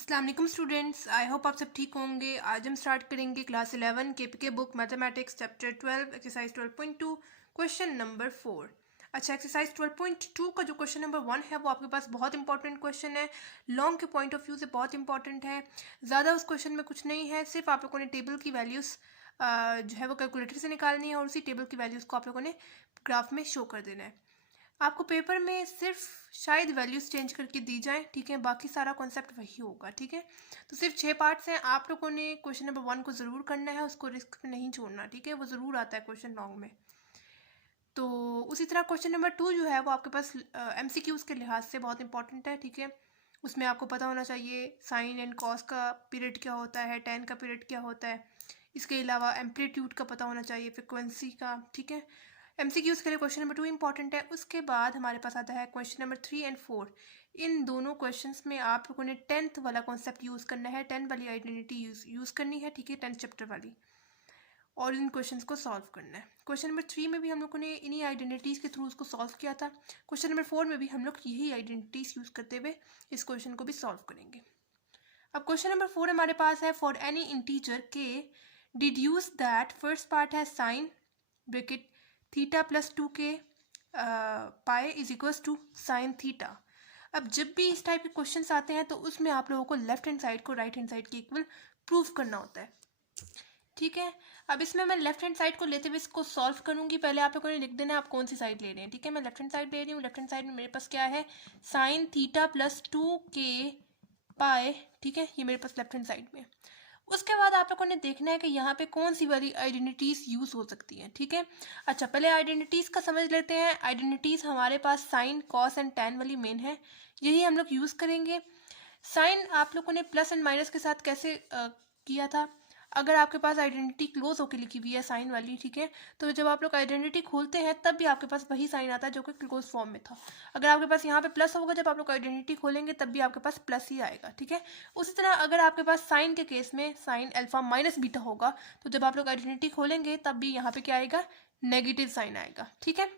अस्सलाम वालेकुम students, I hope आप सब ठीक होंगे। आज हम स्टार्ट करेंगे class 11 KPK book mathematics chapter 12 exercise 12.2 question number 4। अच्छा, एक्सरसाइज 12.2 का जो क्वेश्चन नंबर 1 है वो आपके पास बहुत इंपॉर्टेंट क्वेश्चन है। लॉन्ग के पॉइंट ऑफ व्यू से बहुत इंपॉर्टेंट है। ज़्यादा उस क्वेश्चन में कुछ नहीं है, सिर्फ आप लोगों ने टेबल की वैल्यूज़ जो है वो कैलकुलेटर से निकालनी है और उसी टेबल की वैल्यूज़ को आप लोगों ने ग्राफ में शो कर देना है। आपको पेपर में सिर्फ शायद वैल्यूज चेंज करके दी जाए, ठीक है, बाकी सारा कॉन्सेप्ट वही होगा, ठीक है। तो सिर्फ 6 पार्ट्स हैं। आप लोगों ने क्वेश्चन नंबर 1 को ज़रूर करना है, उसको रिस्क में नहीं छोड़ना, ठीक है, वो ज़रूर आता है क्वेश्चन लॉन्ग में। तो उसी तरह क्वेश्चन नंबर 2 जो है वो आपके पास MCQs के लिहाज से बहुत इंपॉर्टेंट है, ठीक है। उसमें आपको पता होना चाहिए साइन एंड कॉस का पीरियड क्या होता है, टेन का पीरियड क्या होता है। इसके अलावा एम्पलीट्यूड का पता होना चाहिए, फ्रिक्वेंसी का, ठीक है। MCQs के लिए क्वेश्चन नंबर 2 इंपॉर्टेंट है। उसके बाद हमारे पास आता है क्वेश्चन नंबर 3 एंड 4। इन दोनों क्वेश्चंस में आप लोगों ने 10th वाला कॉन्सेप्ट यूज़ करना है, 10 वाली आइडेंटिटी यूज़ करनी है, ठीक है, 10th चैप्टर वाली, और इन क्वेश्चंस को सॉल्व करना है। क्वेश्चन नंबर 3 में भी हम लोगों ने इन्हीं आइडेंटिटीज़ के थ्रू उसको सॉल्व किया था। क्वेश्चन नंबर 4 में भी हम लोग यही आइडेंटिटीज़ यूज़ करते हुए इस क्वेश्चन को भी सॉल्व करेंगे। अब क्वेश्चन नंबर 4 हमारे पास है, for any integer k deduce that first part है sine bracket theta plus 2k pi is equals to sine theta. अब जब भी इस टाइप के क्वेश्चंस आते हैं तो उसमें आप लोगों को लेफ्ट हैंड साइड को राइट हैंड साइड के इक्वल प्रूव करना होता है, ठीक है। अब इसमें मैं लेफ्ट हैंड साइड को लेते हुए इसको सॉल्व करूंगी। पहले आप लोगों ने लिख देना है आप कौन सी साइड ले रहे हैं, ठीक है। मैं लेफ्ट हैंड साइड ले रही हूँ। लेफ्ट हैंड साइड में मेरे पास क्या है, साइन थीटा प्लस 2k पाए, ठीक है, ये मेरे पास लेफ्ट हैंड साइड में। उसके बाद आप लोगों ने देखना है कि यहाँ पे कौन सी वाली आइडेंटिटीज यूज हो सकती हैं, ठीक है। अच्छा, पहले आइडेंटिटीज का समझ लेते हैं। आइडेंटिटीज हमारे पास साइन कॉस एंड टैन वाली मेन है, यही हम लोग यूज करेंगे। साइन आप लोगों ने प्लस एंड माइनस के साथ कैसे किया था, अगर आपके पास आइडेंटिटी क्लोज होकर लिखी हुई है साइन वाली, ठीक है, तो जब आप लोग आइडेंटिटी खोलते हैं तब भी आपके पास वही साइन आता है जो कि क्लोज फॉर्म में था। अगर आपके पास यहाँ पे प्लस होगा, जब आप लोग आइडेंटिटी खोलेंगे तब भी आपके पास प्लस ही आएगा, ठीक है। उसी तरह अगर आपके पास साइन के केस में साइन अल्फा माइनस बीटा होगा, तो जब आप लोग आइडेंटिटी खोलेंगे तब भी यहाँ पे क्या आएगा, नेगेटिव साइन आएगा, ठीक है।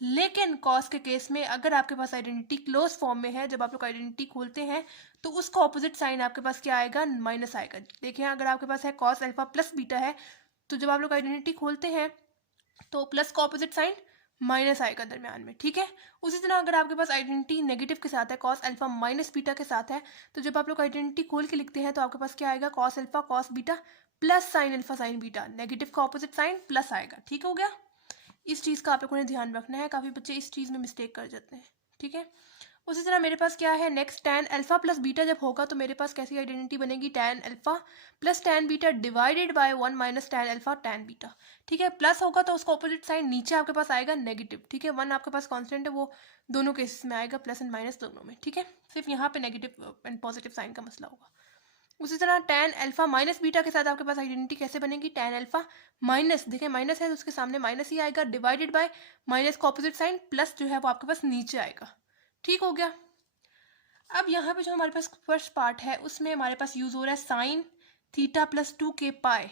लेकिन कॉस के केस में अगर आपके पास आइडेंटिटी क्लोज फॉर्म में है, जब आप लोग आइडेंटिटी खोलते हैं तो उसका ऑपोजिट साइन आपके पास क्या आएगा, माइनस आएगा। देखिए, अगर आपके पास है कॉस अल्फा प्लस बीटा है, तो जब आप लोग आइडेंटिटी खोलते हैं तो प्लस का ऑपोजिट साइन माइनस आएगा दरम्यान में, ठीक है। उसी तरह अगर आपके पास आइडेंटिटी नेगेटिव के साथ है, कॉस अल्फा माइनस बीटा के साथ है, तो जब आप लोग आइडेंटिटी खोल के लिखते हैं तो आपके पास क्या आएगा, cos alpha cos beta plus sine alpha sign beta, negative का ऑपोजिट साइन प्लस आएगा, ठीक हो गया। इस चीज़ का आप लोगों ने ध्यान रखना है, काफ़ी बच्चे इस चीज़ में मिस्टेक कर जाते हैं, ठीक है। उसी तरह मेरे पास क्या है, next tan alpha plus beta जब होगा तो मेरे पास कैसी आइडेंटिटी बनेगी, tan alpha plus tan beta divided by 1 minus tan alpha tan beta, ठीक है। प्लस होगा तो उसका ऑपोजिट साइन नीचे आपके पास आएगा नेगेटिव, ठीक है। 1 आपके पास कांस्टेंट है, वो दोनों केसेस में आएगा, प्लस एंड माइनस दोनों में, ठीक है। सिर्फ यहाँ पे नेगेटिव एंड पॉजिटिव साइन का मसला होगा। उसी तरह टैन अल्फा माइनस बीटा के साथ आपके पास आइडेंटिटी कैसे बनेगी, टैन अल्फा माइनस, देखिए माइनस है तो उसके सामने माइनस ही आएगा, डिवाइडेड बाय माइनस का ऑपोजिट साइन प्लस जो है वो आपके पास नीचे आएगा, ठीक हो गया। अब यहाँ पे जो हमारे पास फर्स्ट पार्ट है उसमें हमारे पास यूज हो रहा है साइन थीटा प्लस 2k पाए।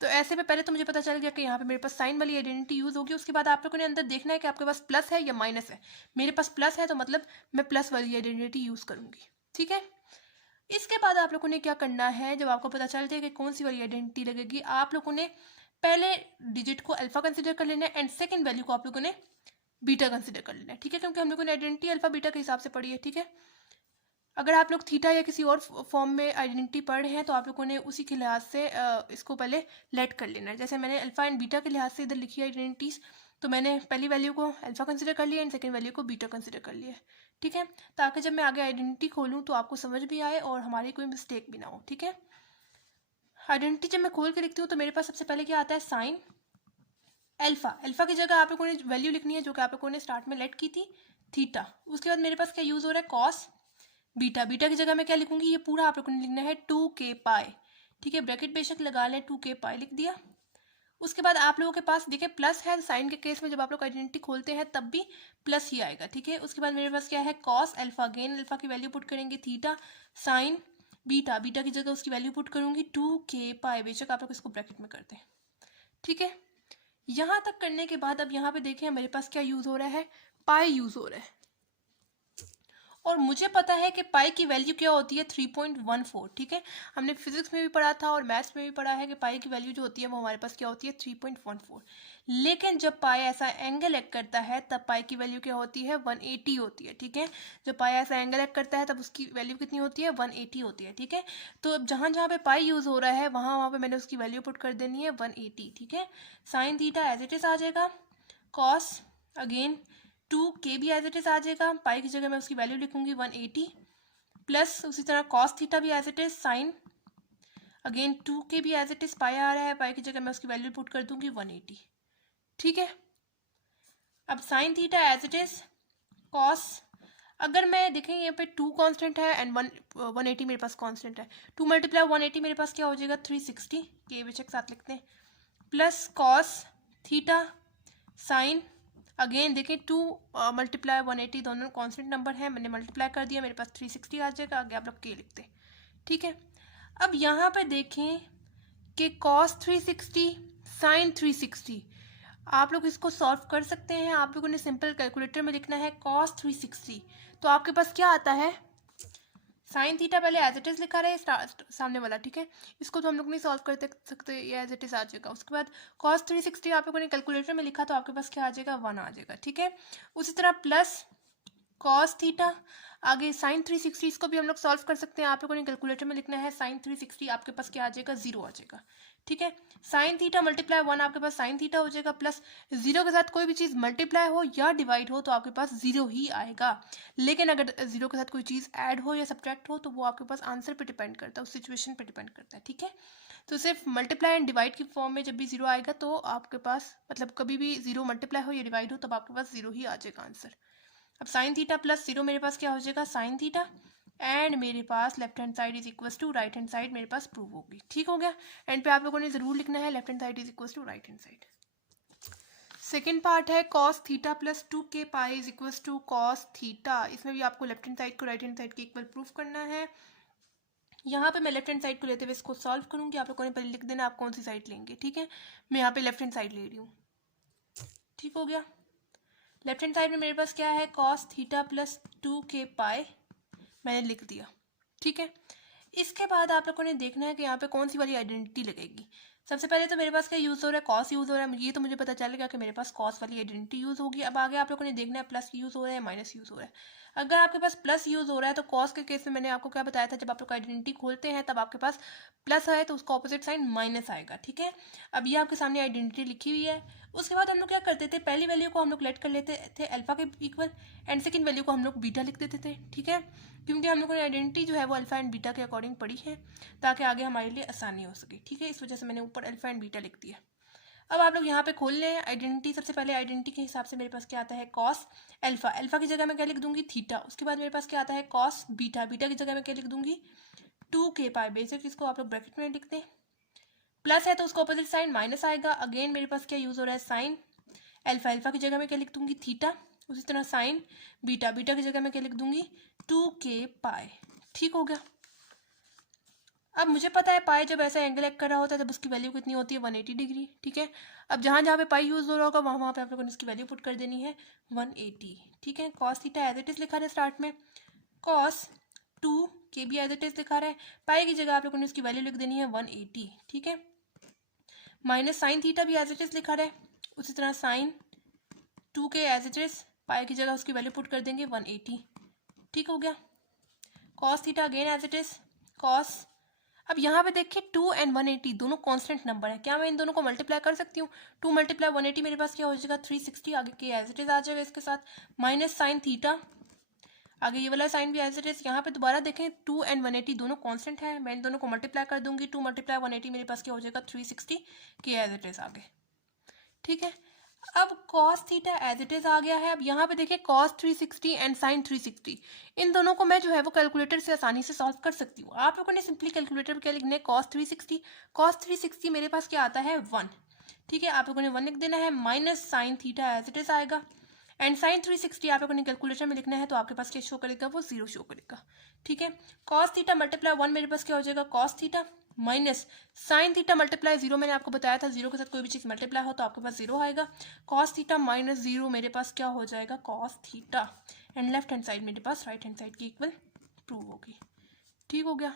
तो ऐसे में पहले तो मुझे पता चल गया कि यहाँ पे मेरे पास साइन वाली आइडेंटिटी यूज होगी। उसके बाद आप लोगों ने अंदर देखना है कि आपके पास प्लस है या माइनस है। मेरे पास प्लस है तो मतलब मैं प्लस वाली आइडेंटिटी यूज करूंगी, ठीक है। इसके बाद आप लोगों ने क्या करना है, जब आपको पता चल जाए कि कौन सी वाली आइडेंटिटी लगेगी, आप लोगों ने पहले डिजिट को अल्फा कंसिडर कर लेना है एंड सेकंड वैल्यू को आप लोगों ने बीटा कंसिडर कर लेना है, ठीक है, क्योंकि हम लोगों ने आइडेंटिटी अल्फा बीटा के हिसाब से पढ़ी है, ठीक है। अगर आप लोग थीटा या किसी और फॉर्म में आइडेंटिटी पढ़ रहे हैं तो आप लोगों ने उसी के लिहाज से इसको पहले लेट कर लेना है। जैसे मैंने अल्फा एंड बीटा के लिहाज से इधर लिखी आइडेंटिटीज, तो मैंने पहली वैल्यू को अल्फा कंसिडर कर लिया एंड सेकंड वैल्यू को बीटा कंसिडर कर लिया, ठीक है, ताकि जब मैं आगे आइडेंटिटी खोलूँ तो आपको समझ भी आए और हमारी कोई मिस्टेक भी ना हो, ठीक है। आइडेंटिटी जब मैं खोल के लिखती हूँ तो मेरे पास सबसे पहले क्या आता है, साइन अल्फा। अल्फा की जगह आप लोगों ने वैल्यू लिखनी है जो कि आप लोगों ने स्टार्ट में लेट की थी, थीटा। उसके बाद मेरे पास क्या यूज हो रहा है, कॉस बीटा। बीटा की जगह मैं क्या लिखूंगी, ये पूरा आप लोगों ने लिखना है 2k पाई, ठीक है, ब्रैकेट बेशक लगा लें, 2k पाई लिख दिया। उसके बाद आप लोगों के पास देखिए प्लस है, साइन के केस में जब आप लोग आइडेंटिटी खोलते हैं तब भी प्लस ही आएगा, ठीक है। उसके बाद मेरे पास क्या है, कॉस अल्फा, अगेन अल्फा की वैल्यू पुट करेंगे, थीटा साइन बीटा, बीटा की जगह उसकी वैल्यू पुट करूंगी 2k पाई, बेशक आप लोग इसको ब्रैकेट में करते हैं, ठीक है। यहाँ तक करने के बाद अब यहाँ पे देखें मेरे पास क्या यूज हो रहा है, पाई यूज हो रहा है। और मुझे पता है कि पाई की वैल्यू क्या होती है 3.14, ठीक है। हमने फिजिक्स में भी पढ़ा था और मैथ्स में भी पढ़ा है कि पाई की वैल्यू जो होती है वो हमारे पास क्या होती है 3.14। लेकिन जब पाई ऐसा एंगल एक्ट करता है तब पाई की वैल्यू क्या होती है 180 होती है, ठीक है। जब पाई ऐसा एंगल एक्ट करता है तब उसकी वैल्यू कितनी होती है 180 होती है, ठीक है। तो अब जहाँ जहाँ पे पाई यूज़ हो रहा है वहाँ पे मैंने उसकी वैल्यू पुट कर देनी है 180, ठीक है। Sine theta as it is आ जाएगा, कॉस अगेन 2k भी एज इट इज़ आ जाएगा, पाई की जगह मैं उसकी वैल्यू लिखूंगी 180, प्लस उसी तरह कॉस थीटा भी as it is, sine again 2k भी एज इट इज़, पाई आ रहा है, पाई की जगह मैं उसकी वैल्यू पुट कर दूंगी 180, ठीक है। अब sine theta as it is, cos, अगर मैं देखें यहाँ पे 2 कांस्टेंट है एंड 180 मेरे पास कांस्टेंट है, 2 मल्टीप्लाई 180 मेरे पास क्या हो जाएगा 360, के बेशक साथ लिखते हैं, plus cos theta sine, again देखें 2 मल्टीप्लाई 180 दोनों कांस्टेंट नंबर है, मैंने मल्टीप्लाई कर दिया, मेरे पास 360 आ जाएगा, आगे आप लोग के लिखते हैं, ठीक है। अब यहाँ पे देखें कि कॉस 360 साइन 360, आप लोग इसको सॉल्व कर सकते हैं। आप लोगों ने सिंपल कैलकुलेटर में लिखना है कॉस 360, तो आपके पास क्या आता है, साइन थीटा पहले एज इट इज़ लिखा रहे सामने वाला, ठीक है। इसको तो हम लोग नहीं सॉल्व कर सकते, ये एज इट इज़ आ जाएगा। उसके बाद कॉस 360 आप लोगों ने कैलकुलेटर में लिखा तो आपके पास क्या आ जाएगा 1 आ जाएगा, ठीक है। उसी तरह प्लस कॉस थीटा, आगे साइन 360, इसको भी हम लोग सॉल्व कर सकते हैं। आप लोगों ने कैलकुलेटर में लिखना है साइन 360, आपके पास क्या आ जाएगा 0 आ जाएगा, ठीक है। साइन थीटा मल्टीप्लाई 1 आपके पास साइन थीटा हो जाएगा, प्लस 0 के साथ कोई भी चीज़ मल्टीप्लाई हो या डिवाइड हो तो आपके पास 0 ही आएगा। लेकिन अगर 0 के साथ कोई चीज़ ऐड हो या सब्ट्रैक्ट हो तो वो आपके पास आंसर पे डिपेंड करता है, उस सिचुएशन पे डिपेंड करता है, ठीक है। तो सिर्फ मल्टीप्लाई एंड डिवाइड की फॉर्म में जब भी 0 आएगा तो आपके पास मतलब कभी भी 0 मल्टीप्लाई हो या डिवाइड हो तब आपके पास 0 ही आ जाएगा आंसर। अब साइन थीटा प्लस 0 मेरे पास क्या हो जाएगा साइन थीटा, एंड मेरे पास left hand side is equal to right hand side मेरे पास प्रूव होगी, ठीक हो गया। एंड पे आप लोगों ने जरूर लिखना है left hand side is equal to right hand side. Second part है cos theta plus 2k pi is equal to cos theta, इसमें भी आपको लेफ्ट हैंड साइड को राइट हैंड साइड के इक्वल प्रूफ करना है। यहाँ पे मैं लेफ्ट हैंड साइड को लेते हुए इसको सॉल्व करूंगी, आप लोगों ने पहले लिख देना आप कौन सी साइड लेंगे, ठीक है। मैं यहाँ पे लेफ्ट हैंड साइड ले रही हूँ, ठीक हो गया। लेफ्ट हैंड साइड में मेरे पास क्या है कॉस थीटा प्लस 2k पाई मैंने लिख दिया, ठीक है। इसके बाद आप लोगों ने देखना है कि यहाँ पे कौन सी वाली आइडेंटिटी लगेगी। सबसे पहले तो मेरे पास क्या यूज़ हो रहा है कॉस यूज़ हो रहा है, ये तो मुझे पता चलेगा कि मेरे पास कॉस वाली आइडेंटिटी यूज़ होगी। अब आगे आप लोगों ने देखना है प्लस यूज़ हो रहा है माइनस यूज़ हो रहा है। अगर आपके पास प्लस यूज़ हो रहा है तो कॉस के केस में मैंने आपको क्या बताया था, जब आप लोग आइडेंटिटी खोलते हैं तब आपके पास प्लस है तो उसका ऑपोजिट साइन माइनस आएगा, ठीक है। अब ये आपके सामने आइडेंटिटी लिखी हुई है। उसके बाद हम लोग क्या करते थे, पहली वैल्यू को हम लोग लेट कर लेते थे अल्फा के इक्वल एंड सेकंड वैल्यू को हम लोग बीटा लिख देते थे, ठीक है। क्योंकि हम लोगों ने आइडेंटिटी जो है वो अल्फा एंड बीटा के अकॉर्डिंग पढ़ी है ताकि आगे हमारे लिए आसानी हो सके, ठीक है। इस वजह से मैंने ऊपर अल्फा एंड बीटा लिख दिया। अब आप लोग यहाँ पे खोल लें आइडेंटिटी। सबसे पहले आइडेंटिटी के हिसाब से मेरे पास क्या आता है कॉस अल्फा, अल्फा की जगह मैं क्या लिख दूंगी थीटा। उसके बाद मेरे पास क्या आता है कॉस बीटा, बीटा की जगह मैं क्या लिख दूंगी 2k पाई, बेसिक इसको आप लोग ब्रैकेट में लिख दें। प्लस है तो उसका ऑपोजिट साइन माइनस आएगा। अगेन मेरे पास क्या यूज़ हो रहा है साइन अल्फा, अल्फा की जगह मैं क्या लिख दूंगी थीटा। उसी तरह साइन बीटा, बीटा की जगह मैं क्या लिख दूंगी 2k पाई, ठीक हो गया। अब मुझे पता है पाई जब ऐसा एंगल एक्ट कर रहा होता है तब उसकी वैल्यू कितनी होती है 180 डिग्री, ठीक है। अब जहाँ जहाँ पे पाई यूज़ हो रहा होगा वहाँ वहाँ पे आप लोगों ने इसकी वैल्यू पुट कर देनी है 180, ठीक है। Cos theta as it is लिखा है स्टार्ट में, कॉस 2k भी एज इट इज़ लिखा है, पाई की जगह आप लोगों ने उसकी वैल्यू लिख देनी है 180, ठीक है। माइनस साइन थीटा भी एज इट इज़ लिखा है, उसी तरह sine 2k as it is, pi की जगह उसकी वैल्यू पुट कर देंगे 180, ठीक हो गया। Cos theta again as it is cos, अब यहाँ पे देखिए 2 एंड 180 दोनों कांस्टेंट नंबर है, क्या मैं इन दोनों को मल्टीप्लाई कर सकती हूँ। 2 मल्टीप्लाई 180 मेरे पास क्या हो जाएगा 360, आगे के एज इट इज आ जाएगा इसके साथ, माइनस साइन थीटा, आगे ये वाला साइन भी एज इट इज। यहाँ पे दोबारा देखें 2 एंड 180 दोनों कांस्टेंट है, मैं इन दोनों को मल्टीप्लाई कर दूंगी, 2 मल्टीप्लाई 180 मेरे पास क्या हो जाएगा 360 के एज इट इज आगे, ठीक है। अब cos theta as it is आ गया है। अब यहाँ पे देखिए cos 360 एंड sin 360, इन दोनों को मैं जो है वो कैलकुलेटर से आसानी से सॉल्व कर सकती हूँ। आप लोगों ने सिंपली कैलकुलेटर पर क्या लिखना है cos 360 मेरे पास क्या आता है 1, ठीक है। आप लोगों ने 1 लिख देना है, minus sine theta as it is आएगा, एंड साइन 360 आप लोगों ने कैलकुलेटर में लिखना है तो आपके पास क्या शो करेगा वो 0 शो करेगा, ठीक है। cos थीटा मल्टीप्लाई 1 मेरे पास क्या हो जाएगा cos theta, minus sine theta multiply 0, मैंने आपको बताया था 0 के साथ कोई भी चीज़ मल्टीप्लाई हो तो आपके पास 0 आएगा। cos थीटा माइनस 0 मेरे पास क्या हो जाएगा cos theta, and left hand side मेरे पास राइट हैंड साइड की इक्वल प्रूव होगी। ठीक हो गया।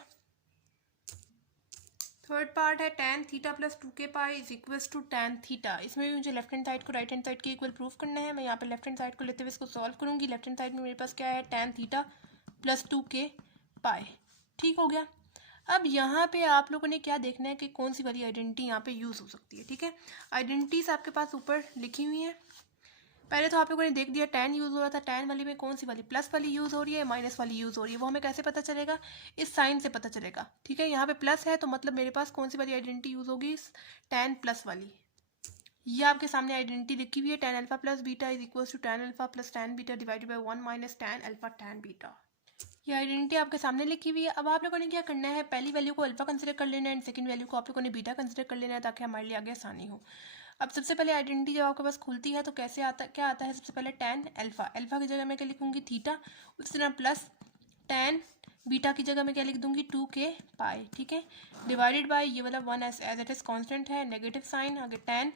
थर्ड पार्ट है tan theta plus 2k pi is equals to tan theta. इसमें भी मुझे लेफ्ट हैंड साइड को राइट हैंड साइड के इक्वल प्रूफ करना है। मैं यहाँ पे लेफ्ट हैंड साइड को लेते हुए इसको सॉल्व करूँगी। लेफ्ट हैंड साइड में मेरे पास क्या है, tan थीटा प्लस 2k पाई। ठीक हो गया। अब यहाँ पे आप लोगों ने क्या देखना है कि कौन सी वाली आइडेंटिटी यहाँ पे यूज़ हो सकती है। ठीक है, आइडेंटिटीज आपके पास ऊपर लिखी हुई है। पहले तो आप लोगों ने देख दिया tan यूज़ हो रहा था, tan वाली में कौन सी वाली, प्लस वाली यूज़ हो रही है, माइनस वाली यूज़ हो रही है। वो हमें कैसे पता चलेगा, इस साइन से पता चलेगा। ठीक है, यहाँ पे प्लस है तो मतलब मेरे पास कौन सी वाली आइडेंटिटी यूज़ होगी, tan प्लस वाली। ये आपके सामने आइडेंटिटी लिखी हुई है, tan alpha plus beta is equal to tan alpha plus tan beta divided by 1 minus tan alpha tan beta. ये आइडेंटिटी आपके सामने लिखी हुई है। अब आप लोगों ने क्या करना है, पहली वैल्यू को अल्फा कंसिडर कर लेना है एंड सेकंड वैल्यू को आप लोगों ने बीटा कंसिडर कर लेना है ताकि हमारे लिए आगे आसानी हो। अब सबसे पहले आइडेंटिटी जब आपके पास खुलती है तो कैसे आता, क्या आता है, सबसे पहले tan अल्फा, अल्फा की जगह मैं क्या लिखूंगी, थीटा। उसी तरह प्लस tan बीटा की जगह मैं क्या लिख दूंगी, 2k पाई। ठीक है, डिवाइडेड बाय ये वाला 1 एज इट इज कांस्टेंट है, नेगेटिव साइन, आगे tan,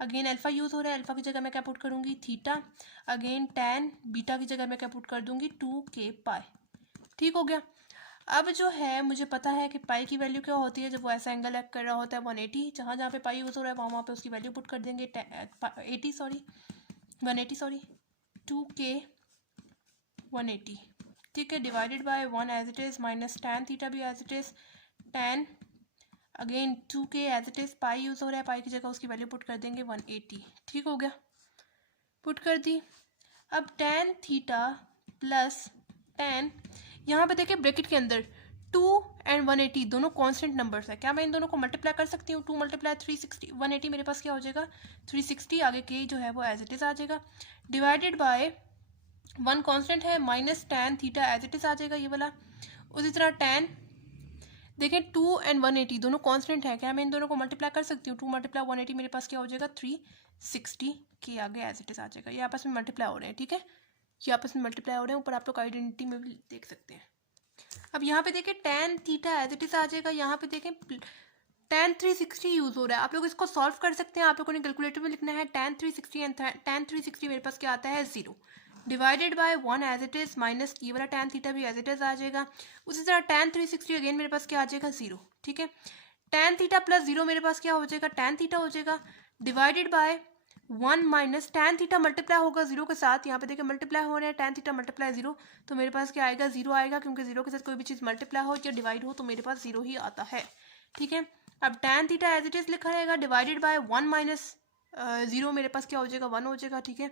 अगेन अल्फा यूज हो रहा है, अल्फा की जगह मैं क्या पुट करूंगी, थीटा, अगेन tan बीटा की जगह मैं क्या पुट कर दूंगी, 2k पाई। ठीक हो गया। अब जो है मुझे पता है कि पाई की वैल्यू क्या होती है, जब वो ऐसा एंगल एक्ट कर रहा होता है 180, जहाँ जहाँ पे पाई यूज़ हो रहा है वहाँ वहाँ पे उसकी वैल्यू पुट कर देंगे, 180 सॉरी 2k 180। ठीक है, divided by 1 as it is minus tan theta भी as it is, tan again 2k as it is, pi use हो रहा है, पाई की जगह उसकी वैल्यू पुट कर देंगे 180। ठीक हो गया, पुट कर दी। अब tan थीटा प्लस tan, यहाँ पे देखिए ब्रैकेट के अंदर 2 एंड 180 दोनों कांस्टेंट नंबर्स है। क्या मैं इन दोनों को मल्टीप्लाई कर सकती हूँ, 2 मल्टीप्लाई 360, 180 मेरे पास क्या हो जाएगा 360, आगे के जो है वो एज इट इज़ आ जाएगा, डिवाइडेड बाय 1 कांस्टेंट है minus tan theta as it is आ जाएगा ये वाला। उसी तरह tan, देखिए 2 एंड 180 दोनों कांस्टेंट है, क्या मैं इन दोनों को मल्टीप्लाई कर सकती हूँ, 2 मल्टीप्लाई 180 मेरे पास क्या हो जाएगा 360 के आगे एज इट इज़ आ जाएगा। ये आपस में मल्टीप्लाई हो रहे हैं। ठीक है, ये आपस में मल्टीप्लाई हो रहे हैं, ऊपर आप लोग आइडेंटिटी में भी देख सकते हैं। अब यहाँ पे देखें tan theta as it is आ जाएगा, यहाँ पे देखें tan 360 यूज हो रहा है। आप लोग इसको सॉल्व कर सकते हैं, आप लोगों ने कैलकुलेटर में लिखना है tan 360 एंड tan 360 मेरे पास क्या आता है 0, divided by 1 as it is, minus ये वाला tan थीटा भी एज इट इज आ जाएगा। उसी तरह tan 360 अगेन मेरे पास क्या आ जाएगा 0। ठीक है, tan थीटा प्लस 0 मेरे पास क्या हो जाएगा, tan थीटा हो जाएगा, divided by 1 minus tan theta multiply होगा 0 के साथ, यहाँ पे देखिए मल्टीप्लाई हो रहे हैं, tan थीटा मल्टीप्लाई 0, तो मेरे पास क्या आएगा 0 आएगा, क्योंकि 0 के साथ कोई भी चीज़ मल्टीप्लाई हो या डिवाइड हो तो मेरे पास 0 ही आता है। ठीक है, अब tan theta as it is लिखा रहेगा, डिवाइडेड बाय 1 माइनस 0 मेरे पास क्या हो जाएगा 1 हो जाएगा। ठीक है,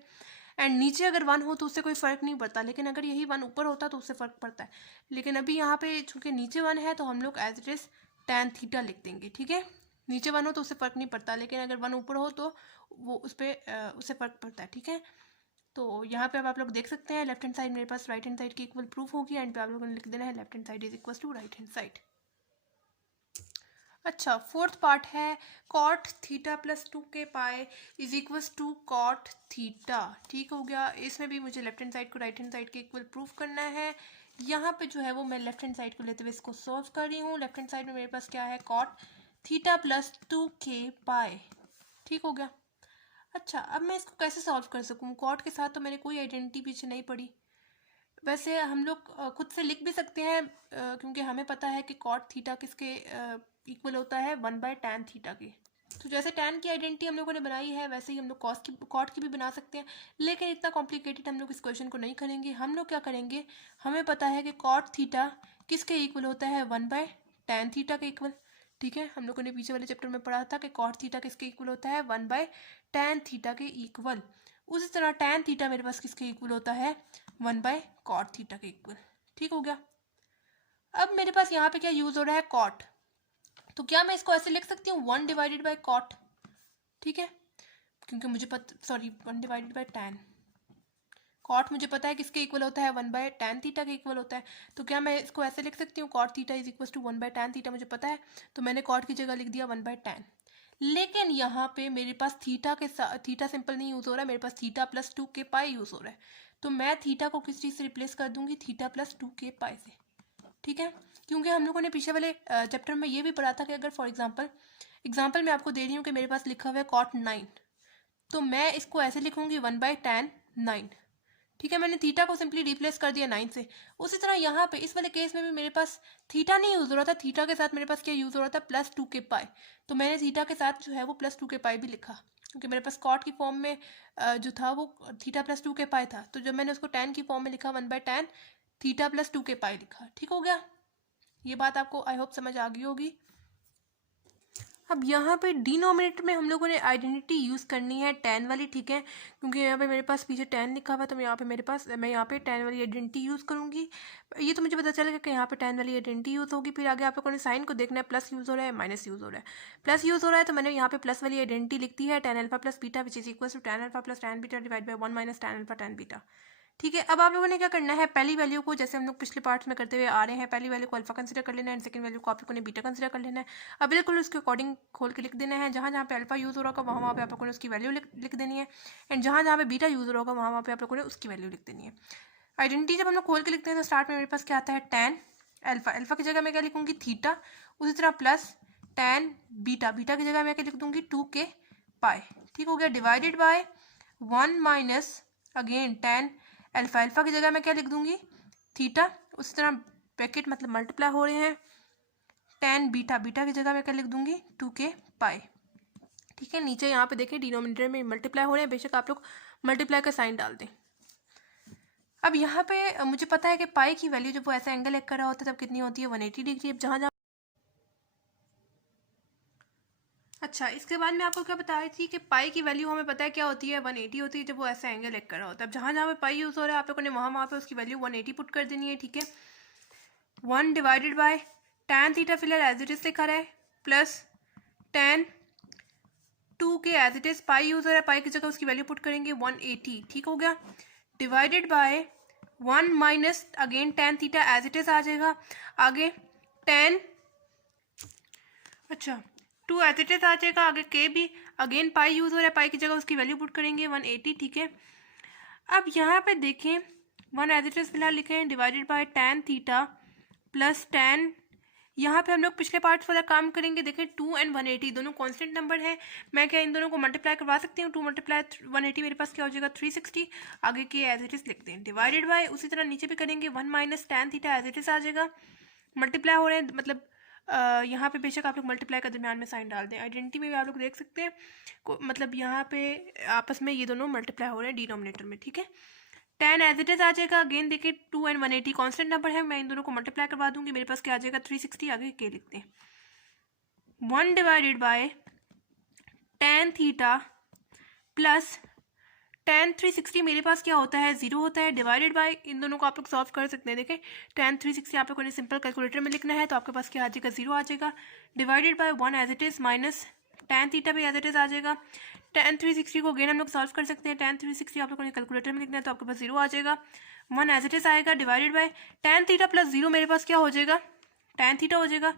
एंड नीचे अगर 1 हो तो उससे कोई फ़र्क नहीं पड़ता, लेकिन अगर यही 1 ऊपर होता तो उससे फ़र्क पड़ता है। लेकिन अभी यहाँ पे चूँकि नीचे 1 है तो हम लोग as it is tan theta लिख देंगे। ठीक है, नीचे 1 हो तो उससे फ़र्क नहीं पड़ता, लेकिन अगर 1 ऊपर हो तो वो उस पर उससे फ़र्क पड़ता है। ठीक है, तो यहाँ पे अब आप लोग देख सकते हैं लेफ्ट हैंड साइड मेरे पास राइट हैंड साइड की इक्वल प्रूफ होगी, एंड पे आप लोगों ने लिख देना है left hand side is equal to right hand side. अच्छा, फोर्थ पार्ट है cot theta plus 2k pi is equal to cot theta. ठीक हो गया, इसमें भी मुझे लेफ्ट हैंड साइड को राइट हैंड साइड के इक्वल प्रूफ करना है। यहाँ पे जो है वो मैं लेफ्ट हैंड साइड को लेते हुए इसको सॉल्व कर रही हूँ। लेफ्ट हैंड साइड में मेरे पास क्या है, कॉट थीटा प्लस 2k पाई। ठीक हो गया। अच्छा, अब मैं इसको कैसे सॉल्व कर सकूँ, कॉट के साथ तो मैंने कोई आइडेंटिटी पीछे नहीं पड़ी। वैसे हम लोग खुद से लिख भी सकते हैं, क्योंकि हमें पता है कि कॉट थीटा किसके इक्वल होता है 1/tan थीटा के। तो जैसे tan की आइडेंटिटी हम लोगों ने बनाई है वैसे ही हम लोग कॉट की भी बना सकते हैं, लेकिन इतना कॉम्प्लिकेटेड हम लोग इस क्वेश्चन को नहीं करेंगे। हम लोग क्या करेंगे, हमें पता है कि कॉट थीटा किसके इक्वल होता है 1/tan थीटा के इक्वल। ठीक है, हम लोगों ने पीछे वाले चैप्टर में पढ़ा था कि कॉट थीटा किसके इक्वल होता है 1/tan थीटा के इक्वल। उसी तरह tan थीटा मेरे पास किसके इक्वल होता है 1/cot थीटा के इक्वल। ठीक हो गया। अब मेरे पास यहाँ पे क्या यूज हो रहा है, कॉट, तो क्या मैं इसको ऐसे लिख सकती हूँ 1 डिवाइडेड बाय कॉट। ठीक है, क्योंकि मुझे sorry 1 divided by tan, cot मुझे पता है किसके इक्वल होता है 1/tan थीटा के इक्वल होता है। तो क्या मैं इसको ऐसे लिख सकती हूँ cot theta is equal to 1/tan theta, मुझे पता है, तो मैंने कॉट की जगह लिख दिया 1/tan। लेकिन यहाँ पे मेरे पास थीटा के साथ थीटा सिंपल नहीं यूज हो रहा है, मेरे पास थीटा प्लस 2k पाई यूज हो रहा है, तो मैं थीटा को किस चीज़ से रिप्लेस कर दूंगी, थीटा प्लस 2k पाई से। ठीक है, क्योंकि हम लोगों ने पीछे वाले चैप्टर में ये भी पढ़ा था कि अगर फॉर एग्जाम्पल मैं आपको दे रही हूँ कि मेरे पास लिखा हुआ है cot 9, तो मैं इसको ऐसे लिखूंगी 1/tan 9। ठीक है, मैंने थीटा को सिंपली रिप्लेस कर दिया 9 से। उसी तरह यहाँ पे इस वाले केस में भी मेरे पास थीटा नहीं यूज़ हो रहा था, थीटा के साथ मेरे पास क्या यूज़ हो रहा था, +2k पाई। तो मैंने थीटा के साथ जो है वो +2k पाई भी लिखा, क्योंकि मेरे पास कॉट की फॉर्म में जो था वो थीटा +2k पाई था। तो जब मैंने उसको टैन की फॉर्म में लिखा 1/tan थीटा +2k पाई लिखा। ठीक हो गया, ये बात आपको आई होप समझ आ गई होगी। अब यहाँ पे डिनोमिनेटर में हम लोगों ने आइडेंटिटी यूज़ करनी है tan वाली, ठीक है, क्योंकि यहाँ पे मेरे पास पीछे tan लिखा हुआ है, तो यहाँ पे मेरे पास मैं यहाँ पे tan वाली आइडेंटिटी यूज़ करूँगी। ये तो मुझे पता चलेगा कि यहाँ पे tan वाली आइडेंटिटी यूज़ होगी। फिर आगे आप लोगों ने साइन को देखना है, प्लस यूज़ हो रहा है माइनस यूज़ हो रहा है। प्लस यूज़ हो रहा है तो मैंने यहाँ पे प्लस वाली आइडेंटिटी लिख दी है, tan alpha plus beta which is equal to tan alpha plus tan beta divide by 1 minus tan alpha tan beta. ठीक है, अब आप लोगों ने क्या करना है, पहली वैल्यू को जैसे हम लोग पिछले पार्ट्स में करते हुए आ रहे हैं, पहली वैल्यू को अल्फा कंसिडर कर लेना है एंड सेकंड वैल्यू को आप लोगों ने बीटा कंसिडर कर लेना है। अब बिल्कुल उसके अकॉर्डिंग खोल के लिख देना है, जहाँ जहाँ पे अल्फा यूज़ हो रहा होगा वहाँ पे आप लोगों ने उसकी वैल्यू लिख देनी है, एंड जहाँ जहाँ पे बीटा यूज़ हो रहा होगा वहाँ पे आप लोगों ने उसकी वैल्यू लिख देनी है। आइडेंटिटी जब हम लोग खोल के लिखते हैं तो स्टार्ट में मेरे पास क्या आता है, tan अल्फा, अल्फा की जगह मैं क्या लिखूंगी, थीटा। उसी तरह प्लस tan बीटा, बीटा की जगह मैं क्या लिख दूंगी, 2k पाई। ठीक हो गया, divided by 1 minus again tan alpha, alpha की जगह मैं क्या लिख दूंगी, थीटा। उसी तरह ब्रैकेट मतलब मल्टीप्लाई हो रहे हैं, tan बीटा, बीटा की जगह मैं क्या लिख दूंगी, 2k पाई। ठीक है, नीचे यहाँ पे देखें डिनोमिनेटर में मल्टीप्लाई हो रहे हैं, बेशक आप लोग मल्टीप्लाई का साइन डाल दें। अब यहाँ पे मुझे पता है कि पाई की वैल्यू जब वो ऐसा एंगल लेकर रहा होता है तब कितनी होती है, 180 डिग्री। अब जहाँ जहाँ अच्छा, इसके बाद मैं आपको क्या बता रही थी कि पाई की वैल्यू हमें पता है क्या होती है, 180 होती है जब वो ऐसा एंगल लेकर रहा होता है। अब जहाँ जहाँ पे पाई यूज़ हो रहा है आप लोगों ने वहाँ पे उसकी वैल्यू 180 पुट कर देनी है। ठीक है, 1 डिवाइडेड बाय tan थीटा फिलहाल एज इट इज लिखा रहा है, plus tan 2k as it is, pi use हो रहा है, पाई की जगह उसकी वैल्यू पुट करेंगे 180। ठीक हो गया, divided by 1 minus again tan theta as it is आ जाएगा, आगे tan, अच्छा 2 एज इट इज आ जाएगा, आगे k भी, अगेन पाई यूज़ हो रहा है, पाई की जगह उसकी वैल्यू पुट करेंगे 180। ठीक है, अब यहाँ पे देखें 1 एज इट इज फिलहाल लिखें, divided by tan theta plus tan, यहाँ पे हम लोग पिछले पार्ट्स वाला काम करेंगे। देखें 2 एंड 180 दोनों कांस्टेंट नंबर है, मैं क्या इन दोनों को मल्टीप्लाई करवा सकती हूँ, 2 मल्टीप्लाई 180 मेरे पास क्या हो जाएगा 360, आगे के एज इट इज लिखते हैं, डिवाइडेड बाय उसी तरह नीचे भी करेंगे 1 minus tan theta as it is आ जाएगा, मल्टीप्लाई हो रहे हैं मतलब यहाँ पे बेशक आप लोग मल्टीप्लाई का दरमियान में साइन डाल दें, आइडेंटिटी में भी आप लोग देख सकते हैं मतलब यहाँ पे आपस में ये दोनों मल्टीप्लाई हो रहे हैं डिनोमिनेटर में। ठीक है, tan एज इट इज आ जाएगा, अगेन देखिए 2 एंड 180 कांस्टेंट नंबर है, मैं इन दोनों को मल्टीप्लाई करवा दूंगी, मेरे पास क्या आ जाएगा 360, आगे के लिखते हैं 1 divided by tan theta plus tan 360 मेरे पास क्या होता है 0 होता है, डिवाइडेड बाय इन दोनों को आप लोग सॉल्व कर सकते हैं। देखें tan 360 आप लोगों ने सिंपल कैलकुलेटर में लिखना है तो आपके पास क्या आ जाएगा 0 आ जाएगा, divided by 1 as it is minus tan theta भी एज इट इज आ जाएगा। tan 360 को अगेन हम लोग सॉल्व कर सकते हैं, tan 360 आप लोगों ने कैलकुलेटर में लिखना है तो आपके पास 0 आ जाएगा, 1 एज इट इज आएगा, divided by tan theta plus 0 मेरे पास क्या हो जाएगा, tan थीटा हो जाएगा,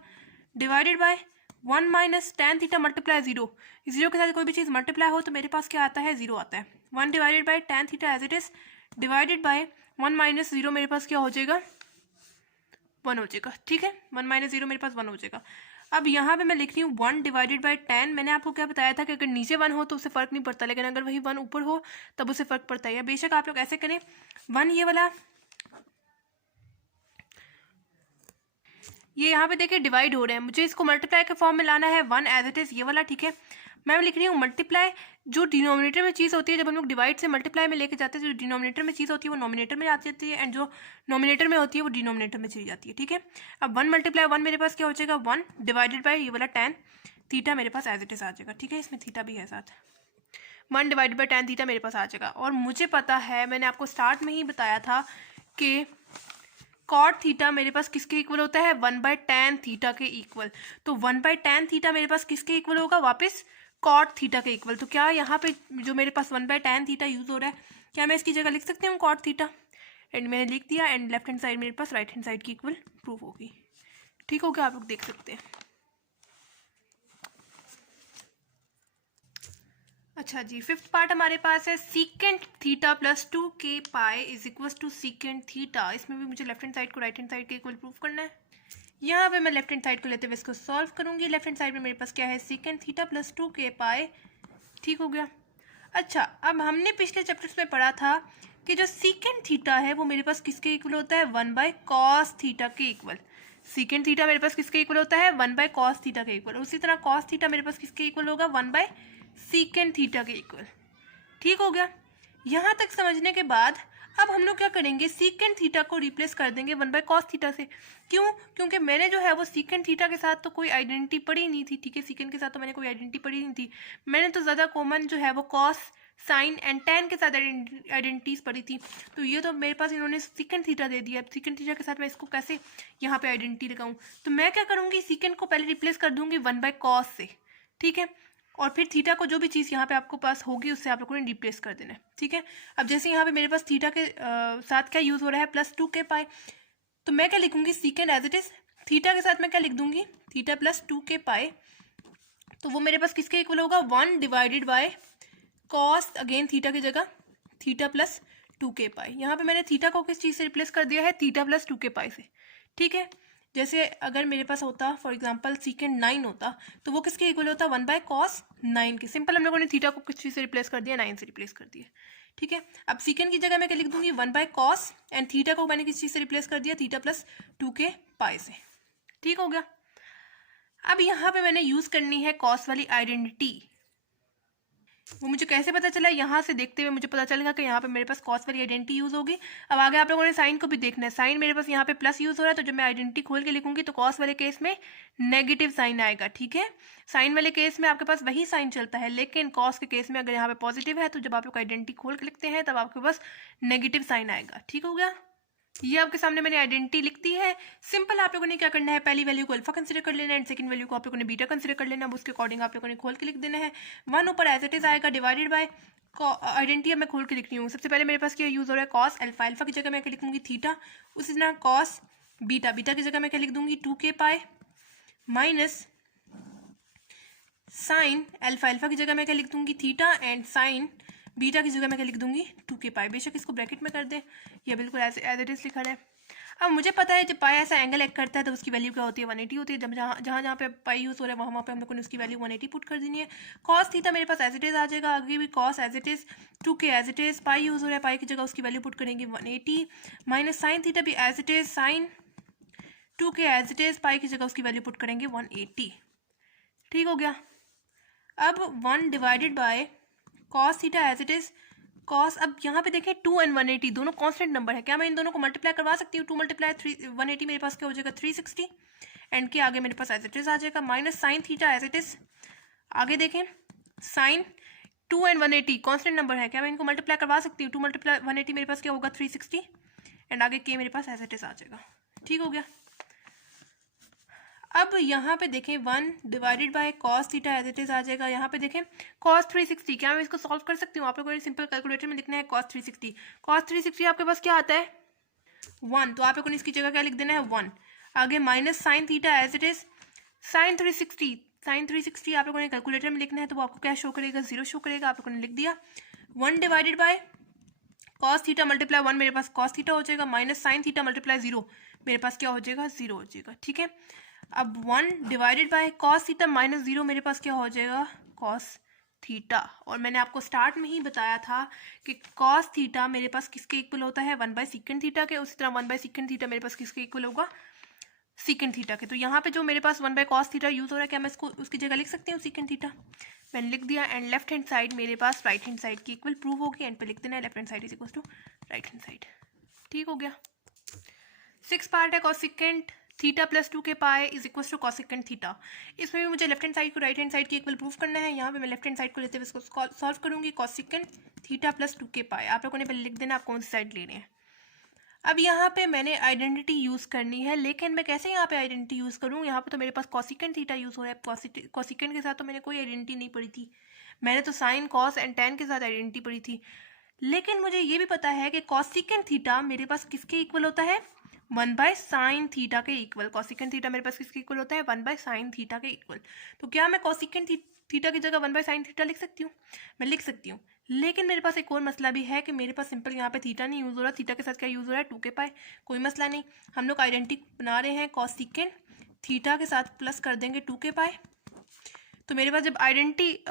divided by 1 minus tan theta multiply 0, 0 के साथ कोई भी चीज़ मल्टीप्लाई हो तो मेरे पास क्या आता है 0 आता है, 1 divided by tan theta as it is, divided by 1 minus 0 मेरे पास क्या हो जाएगा 1 हो जाएगा। ठीक है, 1 माइनस 0 मेरे पास 1 हो जाएगा। अब यहाँ पे मैं लिख रही हूँ 1 डिवाइडेड बाय tan, मैंने आपको क्या बताया था कि अगर नीचे 1 हो तो उससे फ़र्क नहीं पड़ता, लेकिन अगर वही 1 ऊपर हो तब उससे फ़र्क पड़ता है। या बेशक आप लोग ऐसे करें 1 ये वाला, ये यहाँ पे देखिए डिवाइड हो रहे हैं, मुझे इसको मल्टीप्लाई के फॉर्म में लाना है 1 एज इट इज ये वाला। ठीक है, मैं लिख रही हूँ मल्टीप्लाई, जो डिनोमिनेटर में चीज़ होती है जब हम लोग डिवाइड से मल्टीप्लाई में लेके जाते हैं, जो डिनोमिनेटर में चीज़ होती है वो नोमिनेटर में जाती जाती है, एंड जो नोमिनेटर में होती है वो डिनोमिनेटर में चली जाती है। ठीक है, अब 1 मल्टीप्लाई 1 मेरे पास क्या हो जाएगा 1, डिवाइडेड बाय ये वाला tan थीटा मेरे पास एज इट इज आ जाएगा। ठीक है, इसमें थीटा भी है साथ, 1 डिवाइडेड बाय tan थीटा मेरे पास आ जाएगा। और मुझे पता है, मैंने आपको स्टार्ट में ही बताया था कि कॉट थीटा मेरे पास किसके इक्वल होता है 1/tan थीटा के इक्वल, तो 1/tan थीटा मेरे पास किसके इक्वल होगा वापस कॉट थीटा के इक्वल। तो क्या यहाँ पे जो मेरे पास 1/tan थीटा यूज हो रहा है, क्या मैं इसकी जगह लिख सकती हूँ कॉट थीटा, एंड मैंने लिख दिया, एंड लेफ्ट हैंड साइड मेरे पास राइट हैंड साइड की इक्वल प्रूफ होगी। ठीक हो गया, आप लोग देख सकते हैं। अच्छा जी, फिफ्थ पार्ट हमारे पास है secant theta plus 2k is equal to secant theta. इसमें भी मुझे लेफ्ट हैंड साइड को राइट हैंड साइड के इक्वल प्रूफ करना है। यहाँ पे मैं लेफ्ट हैंड साइड को लेते हुए इसको सॉल्व करूंगी। लेफ्ट हैंड साइड में मेरे पास क्या है सीकेंट थीटा प्लस 2k। ठीक हो गया। अच्छा, अब हमने पिछले चैप्टर्स में पढ़ा था कि जो सीकेंड थीटा है वो मेरे पास किसके इक्वल होता है, 1/cos थीटा के इक्वल। सीकेंड थीटा मेरे पास किसके इक्वल होता है, 1/cos थीटा के इक्वल। उसी तरह cos थीटा मेरे पास किसके इक्वल होगा, 1/secant थीटा के इक्वल। ठीक हो गया। यहाँ तक समझने के बाद अब हम लोग क्या करेंगे, सीकेंड थीटा को रिप्लेस कर देंगे 1/cos थीटा से। क्यों? क्योंकि मैंने जो है वो सीकेंड थीटा के साथ तो कोई आइडेंटिटी पढ़ी नहीं थी, ठीक है, सीकेंड के साथ तो मैंने कोई आइडेंटिटी पढ़ी नहीं थी। मैंने तो ज़्यादा कॉमन जो है वो कॉस, साइन एंड टैन के साथ आइडेंटिटीज पढ़ी थी। तो ये तो मेरे पास इन्होंने सीकेंड थीटा दे दिया। अब सीकेंड थीटा के साथ मैं इसको कैसे यहाँ पे आइडेंटिटी लगाऊँ? तो मैं क्या करूँगी, सीकेंड को पहले रिप्लेस कर दूँगी 1/cos से, ठीक है, और फिर थीटा को जो भी चीज़ यहाँ पे आपको पास होगी उससे आप लोगों ने रिप्लेस कर देना है, ठीक है। अब जैसे यहाँ पे मेरे पास थीटा के साथ क्या यूज़ हो रहा है, +2k पाई, तो मैं क्या लिखूंगी, secant as it is. Theta के साथ मैं क्या लिख दूंगी, थीटा +2k पाई, तो वो मेरे पास किसके इक्वल होगा, 1/cos, अगेन थीटा की जगह थीटा +2k पाई। यहाँ पे मैंने थीटा को किस चीज़ से रिप्लेस कर दिया है, थीटा +2k पाई से, ठीक है। जैसे अगर मेरे पास होता फॉर एग्जांपल सीकेंड 9 होता, तो वो किसके इक्वल होता, 1/cos 9 के। सिंपल हम लोगों ने थीटा को किस चीज़ से रिप्लेस कर दिया, 9 से रिप्लेस कर दिया, ठीक है। अब सीकेंड की जगह मैं क्या लिख दूंगी, 1/cos, एंड थीटा को मैंने किस चीज़ से रिप्लेस कर दिया, थीटा +2k पाई से। ठीक हो गया। अब यहाँ पे मैंने यूज़ करनी है कॉस वाली आइडेंटिटी। वो मुझे कैसे पता चला, यहाँ से देखते हुए मुझे पता चलेगा कि यहाँ पे मेरे पास कॉस वाली आइडेंटिटी यूज़ होगी। अब आगे आप लोगों ने साइन को भी देखना है। साइन मेरे पास यहाँ पे प्लस यूज़ हो रहा है, तो जब मैं आइडेंटिटी खोल के लिखूंगी तो कॉस वाले केस में नेगेटिव साइन आएगा, ठीक है। साइन वाले केस में आपके पास वही साइन चलता है, लेकिन कॉस के केस में अगर यहाँ पे पॉजिटिव है तो जब आप लोग आइडेंटिटी खोल के लिखते हैं तब आपके पास नेगेटिव साइन आएगा। ठीक हो गया। ये आपके सामने मैंने आइडेंटिटी लिख दी है। सिंपल आप लोगों ने क्या करना है, पहली वैल्यू को अल्फा कंसिडर कर लेना है एंड सेकंड वैल्यू को आप लोगों ने बीटा कंसिडर कर लेना है। अब उसके अकॉर्डिंग आप लोगों ने खोल के लिख देना है। 1 ऊपर एज इट इज आएगा, डिवाइडेड बाय आइडेंटिटी अब मैं खोल के लिख रही हूँ। सबसे पहले मेरे पास क्या यूज हो रहा है, कॉस अल्फा, अल्फा की जगह मैं क्या लिखूंगी, थीटा। उसी तरह कॉस बीटा, बीटा की जगह मैं क्या लिख दूंगी, 2k पाई, माइनस साइन अल्फा, अल्फा की जगह मैं क्या लिख दूंगी, थीटा, एंड साइन बीटा की जगह मैं क्या लिख दूंगी, 2k पाई। बेशक इसको ब्रैकेट में कर दे, ये बिल्कुल एज इट इज लिखा है। अब मुझे पता है जब पाई ऐसा एंगल एक्ट करता है तो उसकी वैल्यू क्या होती है, 180 होती है। जब जहाँ पे पाई यूज़ हो रहा है वहाँ पे हम लोगों ने उसकी वैल्यू 180 पुट कर देनी है। कॉस थीटा मेरे पास एज इट इज आ जाएगा, आगे भी cos as it is, 2k as it is, pi use हो रहा है, पाई की जगह उसकी वैल्यू पुट करेंगे 180, माइनस साइन थीटा भी as it is, sine 2k as it is, pi की जगह उसकी वैल्यू पुट करेंगे 180। ठीक हो गया। अब 1 divided by cos theta as it is, cos, अब यहाँ पे देखें 2 एंड 180 दोनों कांस्टेंट नंबर है, क्या मैं इन दोनों को मल्टीप्लाई करवा सकती हूँ, 2 मल्टीप्लाई 180 मेरे पास क्या हो जाएगा 360, एंड के आगे मेरे पास एज इट इज आ जाएगा, minus sine theta as it is. आगे देखें साइन 2 एंड 180 कांस्टेंट नंबर है, क्या मैं इनको मल्टीप्लाई करवा सकती हूँ, 2 मल्टीप्लाई 180 मेरे पास क्या होगा 360, एंड आगे के मेरे पास एज इट इज आ जाएगा। ठीक हो गया। अब यहाँ पे देखें 1 divided by cos theta as it is आ जाएगा। यहाँ पे देखें कॉस 360, क्या मैं इसको सॉल्व कर सकती हूँ, आप लोगों ने सिंपल कैलकुलेटर में लिखना है कॉस 360। कॉस 360 आपके पास क्या आता है 1, तो आप लोगों ने इसकी जगह क्या लिख देना है 1। आगे minus sine theta as it is, sine 360, sine 360 आप लोगों ने कैलकुलेटर में लिखना है, तो वो आपको क्या शो करेगा, 0 शो करेगा। आप लोगों ने लिख दिया। 1 divided by cos theta multiply 1 मेरे पास कॉस थीटा हो जाएगा, माइनस साइन थीटा मल्टीप्लाई 0 मेरे पास क्या हो जाएगा 0 हो जाएगा। ठीक है। अब 1 divided by cos theta minus 0 मेरे पास क्या हो जाएगा कॉस थीटा। और मैंने आपको स्टार्ट में ही बताया था कि कॉस थीटा मेरे पास किसके इक्वल होता है 1/secant थीटा के। उसी तरह 1/secant थीटा मेरे पास किसके इक्वल होगा secant थीटा के। तो यहाँ पे जो मेरे पास 1/cos थीटा यूज हो रहा है, क्या मैं इसको उसकी जगह लिख सकती हूँ secant थीटा, मैंने लिख दिया। एंड लेफ्ट हैंड साइड मेरे पास राइट हैंड साइड की इक्वल प्रूव होगी, एंड पे लिख देना है left hand side is equal to right hand side. ठीक हो गया। 6 पार्ट है cosecant theta +2k pi is equal to cosecant theta. इसमें भी मुझे लेफ्ट हैंड साइड को राइट हैंड साइड की इक्वल प्रूफ करना है। यहाँ पे मैं लेफ्ट हैंड साइड को लेते हुए इसको सॉल्व करूंगी, cosecant थीटा +2k पाई। आप लोगों ने पहले लिख देना आप कौन सी साइड ले रहे हैं। अब यहाँ पे मैंने आइडेंटिटी यूज़ करनी है, लेकिन मैं कैसे यहाँ पे आइडेंटिटी यूज़ करूँ, यहाँ पे तो मेरे पास cosecant थीटा यूज़ हो रहा है। cosecant के साथ तो मैंने कोई आइडेंटिटी नहीं पढ़ी थी, मैंने तो साइन कॉस एंड टैन के साथ आइडेंटिटी पढ़ी थी। लेकिन मुझे ये भी पता है कि cosecant थीटा मेरे पास किसके इक्वल होता है 1/sin थीटा के इक्वल। cosecant थीटा मेरे पास किसके इक्वल होता है 1/sin थीटा के इक्वल। तो क्या मैं cosecant थीटा की जगह 1/sin थीटा लिख सकती हूँ, मैं लिख सकती हूँ। लेकिन मेरे पास एक और मसला भी है कि मेरे पास सिंपल यहाँ पे थीटा नहीं यूज़ हो रहा, थीटा के साथ क्या यूज़ हो रहा है 2k पाई। कोई मसला नहीं, हम लोग आइडेंटिटी बना रहे हैं cosecant थीटा के साथ प्लस कर देंगे 2k पाई। तो मेरे पास जब आइडेंटिटी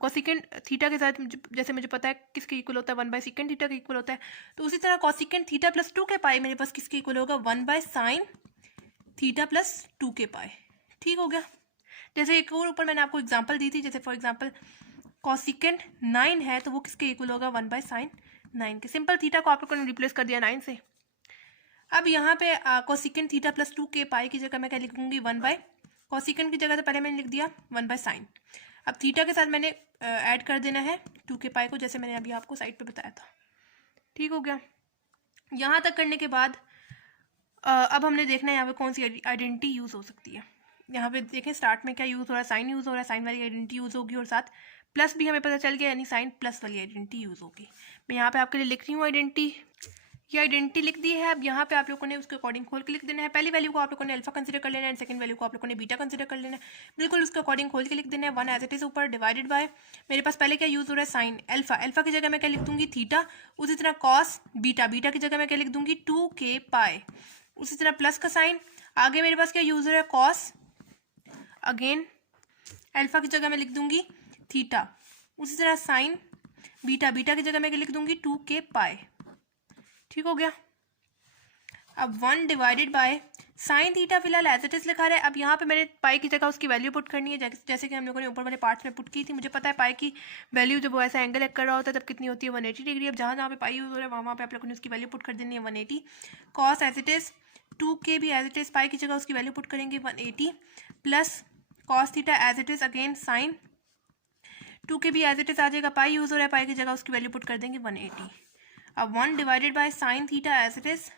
कोसिकेंट थीटा के साथ जैसे मुझे पता है किसके इक्वल होता है 1/सेकेंड थीटा के इक्वल होता है, तो उसी तरह कोसिकेंट थीटा प्लस 2 के पाई मेरे पास किसके इक्वल होगा 1/साइन थीटा प्लस 2 के पाई। ठीक हो गया। जैसे एक और ऊपर मैंने आपको एग्जांपल दी थी, जैसे फॉर एग्जांपल कोसिकेंट 9 है तो वो किसके इक्वल होगा 1/साइन 9 के। सिंपल थीटा को आप लोगों ने रिप्लेस कर दिया 9 से। अब यहाँ पे कोसिकेंट थीटा प्लस 2 के पाई की जगह मैं क्या लिखूंगी 1/ कोसिकेंट की जगह तो पहले मैंने लिख दिया 1/साइन। अब थीटा के साथ मैंने ऐड कर देना है 2 के पाई को, जैसे मैंने अभी आपको साइड पे बताया था। ठीक हो गया। यहाँ तक करने के बाद अब हमने देखना है यहाँ पे कौन सी आइडेंटिटी यूज़ हो सकती है। यहाँ पे देखें स्टार्ट में क्या यूज़ हो रहा है, साइन यूज़ हो रहा है, साइन वाली आइडेंटिटी यूज़ होगी और साथ प्लस भी हमें पता चल गया, यानी साइन प्लस वाली आइडेंटिटी यूज़ होगी। मैं यहाँ पे आपके लिए लिख रही हूँ आइडेंटिटी, ये आइडेंटिटी लिख दी है। अब यहाँ पे आप लोगों ने उसके अकॉर्डिंग खोल के लिख देना है। पहली वैल्यू को आप लोगों ने अल्फा कंसीडर कर लेना है, सेकंड वैल्यू को आप लोगों ने बीटा कंसीडर कर लेना है। बिल्कुल उसके अकॉर्डिंग खोल के लिख देना है। 1 एज इट इज ऊपर डिवाइडेड बाय, मेरे पास पहले क्या यूज़ हो रहा है साइन अल्फा, अल्फा की जगह मैं क्या लिख दूंगी थीटा, उसी तरह कॉस बीटा, बीटा की जगह मैं क्या लिख दूंगी 2 के पाई, उसी तरह प्लस का साइन। आगे मेरे पास क्या यूज़ हो रहा है कॉस, अगेन अल्फा की जगह मैं लिख दूंगी थीटा, उसी तरह साइन बीटा, बीटा की जगह मैं क्या लिख दूंगी 2 के पाई। ठीक हो गया। अब 1 डिवाइडेड बाय साइन थीटा फिलहाल एज इट इज लिखा रहा है। अब यहाँ पे मैंने पाई की जगह उसकी वैल्यू पुट करनी है, जैसे कि हम लोगों ने ऊपर वाले पार्ट्स में पुट की थी। मुझे पता है पाई की वैल्यू जब वो ऐसा एंगल एक कर रहा होता है तब कितनी होती है 180 डिग्री। अब जहाँ जहाँ पे पाई यूज हो रहा है वहाँ पे आप लोगों ने उसकी वैल्यू पुट कर देनी है 180। कॉस एज इट इज 2 के भी एज इट इज पाई की जगह उसकी वैल्यू पुट करेंगे 180 plus cos theta as it is again sine 2 के भी एज इट इज आ जाएगा, पाई यूज हो रहा है पाई की जगह उसकी वैल्यू पुट कर देंगे 180। अब 1 divided by sine theta as it is,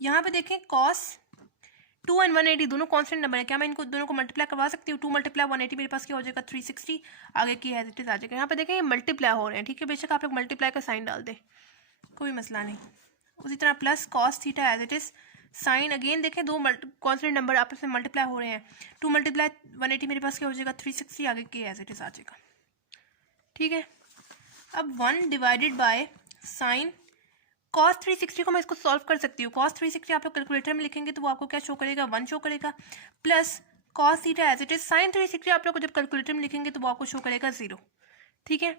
यहाँ पे देखें कॉस 2 एंड 180 दोनों कांस्टेंट नंबर है, क्या मैं इनको दोनों को मल्टीप्लाई करवा सकती हूँ। 2 × 180 मेरे पास क्या हो जाएगा 360, आगे की एज इट इज आ जाएगा। यहाँ पे देखें ये मल्टीप्लाई हो रहे हैं, ठीक है, बेशक आप लोग मल्टीप्लाई का साइन डाल दें, कोई मसला नहीं। उसी तरह plus cos theta as it is sine, again देखें दो कांस्टेंट नंबर आपस में मल्टीप्लाई हो रहे हैं। 2 × 180 मेरे पास क्या हो जाएगा 360, आगे की एज इट इज आ जाएगा। ठीक है। अब 1 डिवाइडेड बाय साइन कॉस 360 को मैं इसको सॉल्व कर सकती हूँ। कॉस 360 आप लोग कैलकुलेटर में लिखेंगे तो वो आपको क्या शो करेगा 1 शो करेगा, plus cos theta as it is sine 360 आप लोग जब कैलकुलेटर में लिखेंगे तो वो आपको शो करेगा 0। ठीक है।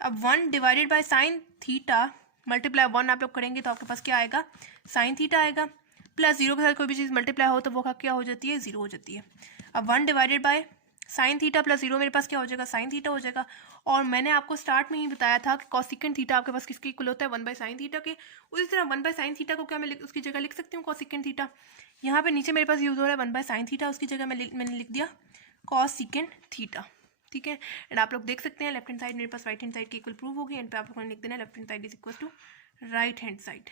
अब 1 divided by sine theta multiply 1 आप लोग करेंगे तो आपके पास क्या आएगा साइन थीटा आएगा, प्लस 0 के साथ कोई भी चीज़ मल्टीप्लाई हो तो वो क्या हो जाती है 0 हो जाती है। अब 1 divided by sine theta plus 0 मेरे पास क्या हो जाएगा साइन थीटा हो जाएगा। और मैंने आपको स्टार्ट में ही बताया था कि कॉसिकेंट थीटा आपके पास किसके इक्वल होता है 1/साइन थीटा के। उसी तरह 1/साइन थीटा को क्या मैं उसकी जगह लिख सकती हूँ कॉसिकेंट थीटा। यहाँ पे नीचे मेरे पास यूज हो रहा है 1/साइन थीटा, उसकी जगह मैंने लिख दिया कॉसिकेंट थीटा। ठीक है। एंड आप लोग देख सकते हैं लेफ्ट हैंड साइड मेरे पास राइट हैंड साइड के इक्वल प्रूव होगी, एंड पे आप लोगों ने लिख देना left hand side is equal to right hand side.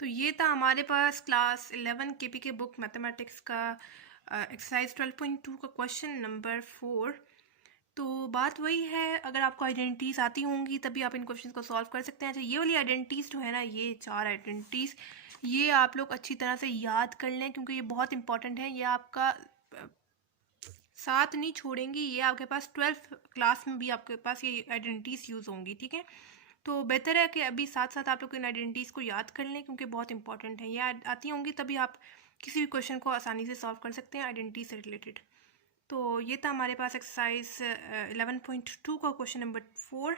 तो ये था हमारे पास क्लास 11 केपी के बुक मैथमेटिक्स का एक्सरसाइज 12.2 का क्वेश्चन नंबर 4। तो बात वही है, अगर आपको आइडेंटिटीज़ आती होंगी तभी आप इन क्वेश्चंस को सॉल्व कर सकते हैं। अच्छा, ये वाली आइडेंटिटीज़ जो है ना, ये 4 आइडेंटिटीज़ ये आप लोग अच्छी तरह से याद कर लें क्योंकि ये बहुत इंपॉर्टेंट है। ये आपका साथ नहीं छोड़ेंगी, ये आपके पास 12th क्लास में भी आपके पास ये आइडेंटिटीज़ यूज़ होंगी। ठीक है। तो बेहतर है कि अभी साथ साथ आप लोग इन आइडेंटिटीज़ को याद कर लें क्योंकि बहुत इंपॉर्टेंट है। ये आती होंगी तभी आप किसी भी क्वेश्चन को आसानी से सॉल्व कर सकते हैं आइडेंटिटी से रिलेटेड। तो ये था हमारे पास एक्सरसाइज 11.2 का क्वेश्चन नंबर 4।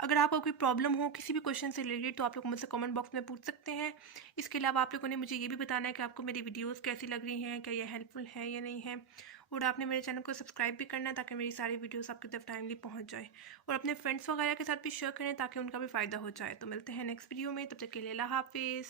अगर आपको कोई प्रॉब्लम हो किसी भी क्वेश्चन से रिलेटेड तो आप लोग मुझसे कमेंट बॉक्स में पूछ सकते हैं। इसके अलावा आप लोगों ने मुझे ये भी बताना है कि आपको मेरी वीडियोस कैसी लग रही हैं, क्या ये हेल्पफुल है या नहीं है। और आपने मेरे चैनल को सब्सक्राइब भी करना है ताकि मेरी सारी वीडियोस आपकी तरफ टाइमली पहुंच जाए, और अपने फ्रेंड्स वगैरह के साथ भी शेयर करें ताकि उनका भी फ़ायदा हो जाए। तो मिलते हैं नेक्स्ट वीडियो में, तब तक के लिए अल्लाह हाफिज़।